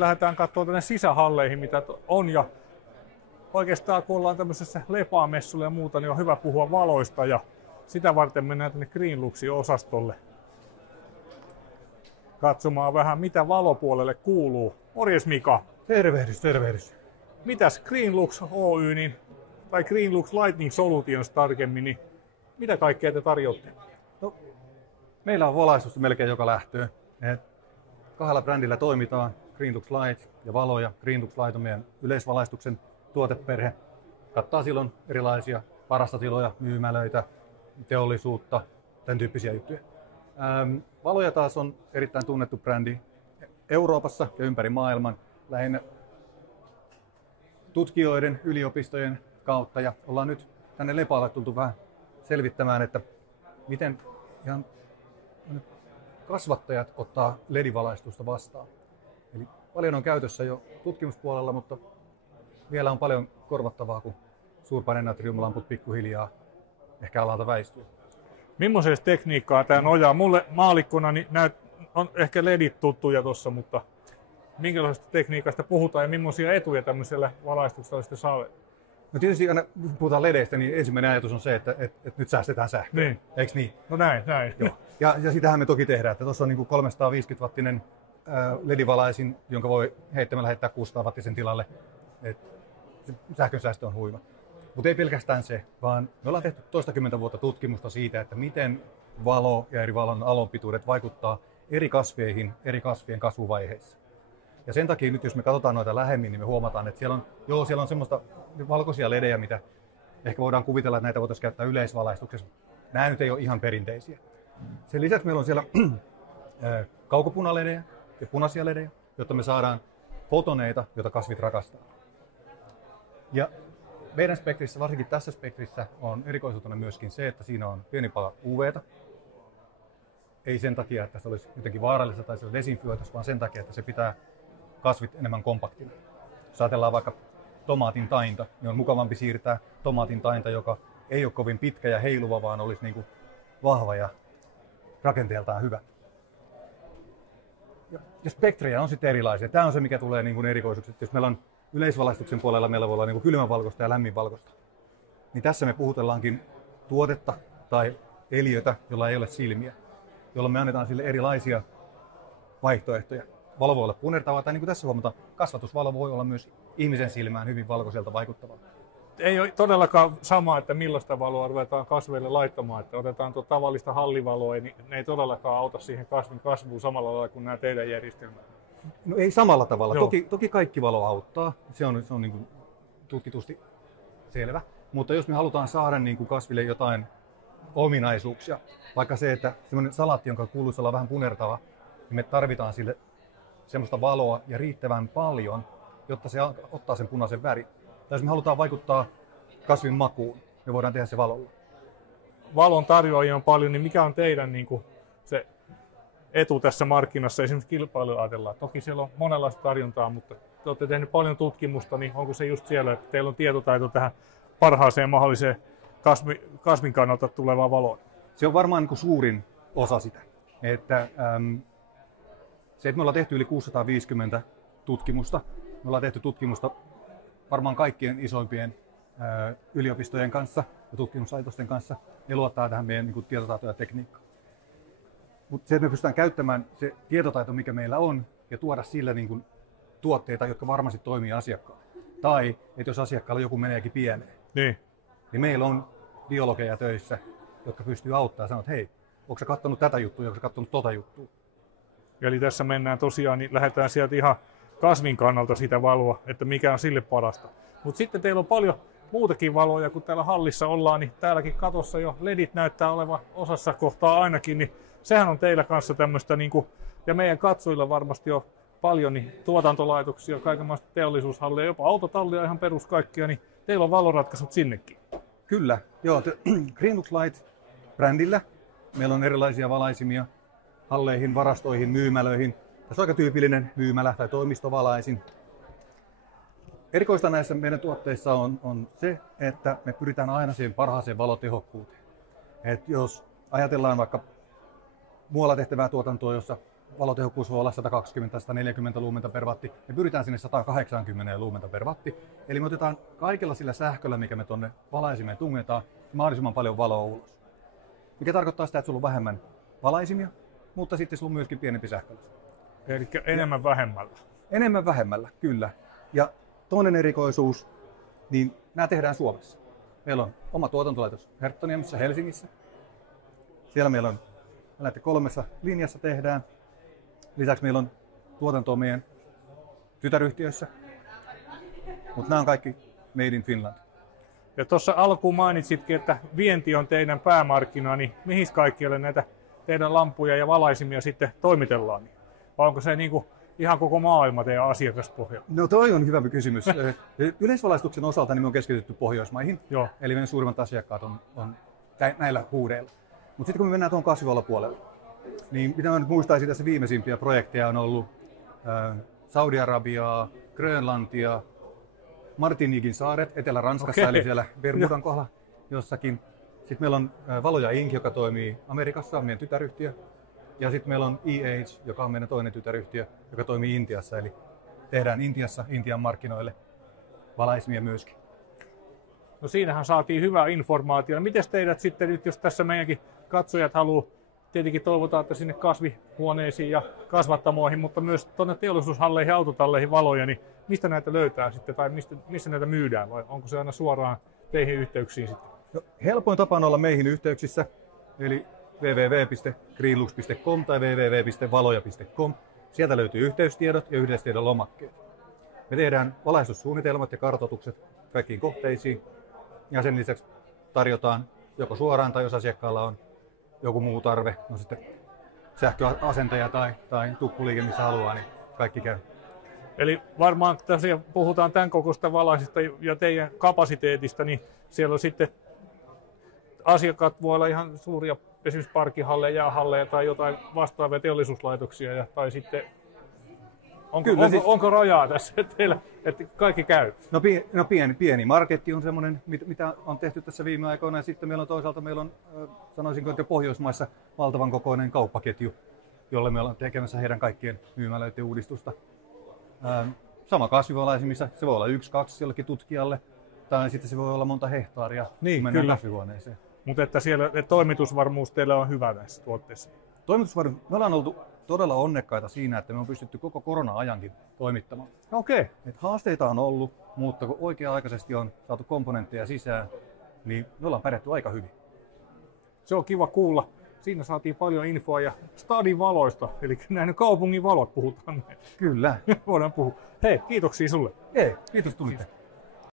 Lähdetään katsomaan tänne sisähalleihin, mitä on. Ja oikeastaan kun ollaan tämmöisessä Lepaa-messulla ja muuta, niin on hyvä puhua valoista. Ja sitä varten mennään tänne Greenluxin osastolle katsomaan vähän, mitä valopuolelle kuuluu. Morjes Mika. Tervehdys, tervehdys. Mitäs Greenlux Oy, niin, tai Greenlux Lighting Solutions tarkemmin, niin mitä kaikkea te tarjoatte? No, meillä on valaistusta melkein joka lähtöön. Kahdella brändillä toimitaan, Greenlux Light ja valoja. Greenlux Light on meidän yleisvalaistuksen tuoteperhe. Kattaa silloin erilaisia varastatiloja, myymälöitä, teollisuutta, tämän tyyppisiä juttuja. Valoja taas on erittäin tunnettu brändi Euroopassa ja ympäri maailman, lähinnä tutkijoiden, yliopistojen kautta. Ja ollaan nyt tänne Lepaalle tultu vähän selvittämään, että miten ihan kasvattajat ottaa LED-valaistusta vastaan. Eli paljon on käytössä jo tutkimuspuolella, mutta vielä on paljon korvattavaa, kun suurpainenatriumlamput pikkuhiljaa ehkä alalta väistyy. Millaisesta tekniikkaa tämä nojaa? Mulle maalikkona niin on ehkä LEDit tuttuja tuossa, mutta minkälaisesta tekniikasta puhutaan ja millaisia etuja tämmöisellä valaistuksella sitten saa? No tietysti aina kun puhutaan LEDeistä, niin ensimmäinen ajatus on se, että nyt säästetään sähköä. Niin. Eikö niin? No näin. Joo. Ja sitähän me toki tehdään, että tuossa on niin 350-wattinen LED-valaisin, jonka voi heittämällä heittää 600-wattisen tilalle. Sähkönsäästö on huima. Mutta ei pelkästään se, vaan me ollaan tehty toistakymmentä vuotta tutkimusta siitä, että miten valo ja eri valon aallonpituudet vaikuttaa eri kasveihin, eri kasvien kasvuvaiheissa. Ja sen takia nyt, jos me katsotaan noita lähemmin, niin me huomataan, että siellä on semmoista valkoisia ledejä, mitä ehkä voidaan kuvitella, että näitä voitaisiin käyttää yleisvalaistuksessa. Nämä nyt ei ole ihan perinteisiä. Sen lisäksi meillä on siellä kaukopunaledejä ja punaisia ledejä, jotta me saadaan fotoneita, joita kasvit rakastaa. Ja meidän spektrissä, varsinkin tässä spektrissä, on erikoisuutena myöskin se, että siinä on pieni pala UV:ta. Ei sen takia, että se olisi jotenkin vaarallista tai se desinfioitaisi, vaan sen takia, että se pitää kasvit enemmän kompaktina. Jos ajatellaan vaikka tomaatin tainta, niin on mukavampi siirtää tomaatin tainta, joka ei ole kovin pitkä ja heiluva, vaan olisi niin kuin vahva ja rakenteeltaan hyvä. Ja spektrejä on sitten erilaisia. Tämä on se, mikä tulee niin kuin erikoisuukset. Jos meillä on yleisvalaistuksen puolella, meillä voi olla niin kuin kylmänvalkoista ja lämminvalkoista. Niin tässä me puhutellaankin tuotetta tai eliötä, jolla ei ole silmiä, jolloin me annetaan sille erilaisia vaihtoehtoja. Valo voi olla punertavaa, tai niin kuin tässä huomataan, kasvatusvalo voi olla myös ihmisen silmään hyvin valkoiselta vaikuttavaa. Ei ole todellakaan sama, että millaista valoa ruvetaan kasveille laittamaan. Että otetaan tuo tavallista hallivaloa, niin ne ei todellakaan auta siihen kasvin kasvuun samalla lailla kuin nämä teidän järjestelmät. No ei samalla tavalla. Toki kaikki valo auttaa. Se on niin kuin tutkitusti selvä. Mutta jos me halutaan saada niin kuin kasville jotain ominaisuuksia, vaikka se, että semmoinen salaatti, jonka kuuluisi olla vähän punertava, niin me tarvitaan sille semmoista valoa ja riittävän paljon, jotta se ottaa sen punaisen värin. Tai jos me halutaan vaikuttaa kasvin makuun, me voidaan tehdä se valolla. Valon tarjoajia on paljon, niin mikä on teidän niin kuin se etu tässä markkinassa, esimerkiksi kilpailuja ajatellaan? Toki siellä on monenlaista tarjontaa, mutta te olette tehneet paljon tutkimusta, niin onko se just siellä, että teillä on tietotaito tähän parhaaseen mahdolliseen kasvin kannalta tulevaan valoon? Se on varmaan niin kuin suurin osa sitä. Että me ollaan tehty yli 650 tutkimusta. Me ollaan tehty tutkimusta varmaan kaikkien isoimpien yliopistojen kanssa ja tutkimuslaitosten kanssa. Ne luottaa tähän meidän niin kuin tietotaitoon ja tekniikkaan. Mutta se, että me pystytään käyttämään se tietotaito, mikä meillä on, ja tuoda sillä niin kuin tuotteita, jotka varmasti toimii asiakkaalle. Tai että jos asiakkaalla joku meneekin pieneen, niin meillä on biologeja töissä, jotka pystyy auttamaan ja sanoo, että hei, onko sä katsonut tätä juttua, onko sä katsonut tota juttua? Eli tässä mennään tosiaan, niin lähdetään sieltä ihan kasvin kannalta sitä valoa, että mikä on sille parasta. Mutta sitten teillä on paljon muutakin valoja, kun täällä hallissa ollaan, niin täälläkin katossa jo LEDit näyttää olevan osassa kohtaa ainakin, niin sehän on teillä kanssa tämmöistä, niin kuin, ja meidän katsojilla varmasti jo paljon, niin tuotantolaitoksia, kaikenlaista teollisuushalleja, jopa autotallia ihan peruskaikia, niin teillä on valoratkaisut sinnekin. Kyllä, joo. Greenlux Light-brändillä meillä on erilaisia valaisimia halleihin, varastoihin, myymälöihin. Tässä on aika tyypillinen myymälä tai toimistovalaisin. Erikoista näissä meidän tuotteissa on se, että me pyritään aina siihen parhaaseen valotehokkuuteen. Et jos ajatellaan vaikka muualla tehtävää tuotantoa, jossa valotehokkuus voi olla 120-140 luumenta per watti. Me pyritään sinne 180 luumenta per watti. Eli me otetaan kaikella sillä sähköllä, mikä me tuonne valaisimeen tungetaan, mahdollisimman paljon valoa ulos. Mikä tarkoittaa sitä, että sulla on vähemmän valaisimia, mutta sitten sulla on myöskin pienempi sähkölasku. Eli enemmän vähemmällä. Enemmän vähemmällä, kyllä. Ja toinen erikoisuus, niin nämä tehdään Suomessa. Meillä on oma tuotantolaitos Herttoniemessä Helsingissä. Siellä meillä on näitä 3 linjassa tehdään. Lisäksi meillä on tuotantoa meidän tytäryhtiöissä. Mutta nämä on kaikki made in Finland. Ja tuossa alkuun mainitsitkin, että vienti on teidän päämarkkina, niin mihin kaikkialle näitä teidän lampuja ja valaisimia sitten toimitellaan? Vai onko se niinku ihan koko maailma teidän asiakaspohja? No toi on hyvä kysymys. Yleisvalaistuksen osalta niin me on keskitytty Pohjoismaihin. Joo. Eli meidän suurimmat asiakkaat on näillä huudeilla. Mutta sitten kun me mennään tuon kasvivalopuolelle, niin mitä mä nyt muistaisin, tässä viimeisimpiä projekteja on ollut Saudi-Arabiaa, Grönlantia, Martinikin saaret Etelä-Ranskassa, eli siellä Bermudan kohdalla jossakin. Sitten meillä on Valoja Inc., joka toimii Amerikassa, on meidän tytäryhtiö. Ja sitten meillä on EH, joka on meidän toinen tytäryhtiö, joka toimii Intiassa. Eli tehdään Intiassa Intian markkinoille valaisimia myöskin. No siinähän saatiin hyvää informaatiota. Miten teidät sitten nyt, jos tässä meidänkin katsojat haluaa, tietenkin toivotaan, että sinne kasvihuoneisiin ja kasvattamoihin, mutta myös tuonne teollisuushalleihin ja autotalleihin valoja, niin mistä näitä löytää sitten, tai missä näitä myydään, vai onko se aina suoraan teihin yhteyksiin sitten? No, helpoin tapa on olla meihin yhteyksissä, eli www.greenlux.com tai www.valoja.com. Sieltä löytyy yhteystiedot ja yhteystiedon lomakkeet. Me tehdään valaistussuunnitelmat ja kartoitukset kaikkiin kohteisiin, ja sen lisäksi tarjotaan joko suoraan tai jos asiakkaalla on joku muu tarve, no sitten sähköasentaja tai tukkuliike, missä haluaa, niin kaikki käy. Eli varmaan tosiaan puhutaan tämän kokoista valaisista ja teidän kapasiteetista, niin siellä on sitten asiakkaat voi olla ihan suuria esimerkiksi parkkihalleja, jäähalleja tai jotain vastaavia teollisuuslaitoksia, tai sitten onko rajaa tässä teillä, että kaikki käy? No pieni marketti on semmoinen, mitä on tehty tässä viime aikoina, ja sitten meillä on toisaalta, sanoisinko, että Pohjoismaissa valtavan kokoinen kauppaketju, jolle me ollaan tekemässä heidän kaikkien myymälöiden uudistusta. Sama kasvivalaisimissa, se voi olla 1-2 jollekin tutkijalle, tai sitten se voi olla monta hehtaaria, niin, mennään kasvihuoneeseen. Mutta että siellä toimitusvarmuus teillä on hyvä näissä tuotteissa. Toimitusvarmuus, me ollaan oltu todella onnekkaita siinä, että me on pystytty koko korona-ajankin toimittamaan. Okei. Haasteita on ollut, mutta kun oikea-aikaisesti on saatu komponentteja sisään, niin me ollaan pärjätty aika hyvin. Se on kiva kuulla. Siinä saatiin paljon infoa ja stadin valoista, eli näin kaupungin valot puhutaan. Kyllä. Voidaan puhua. Hei, kiitoksia sulle. Kiitos tulitte.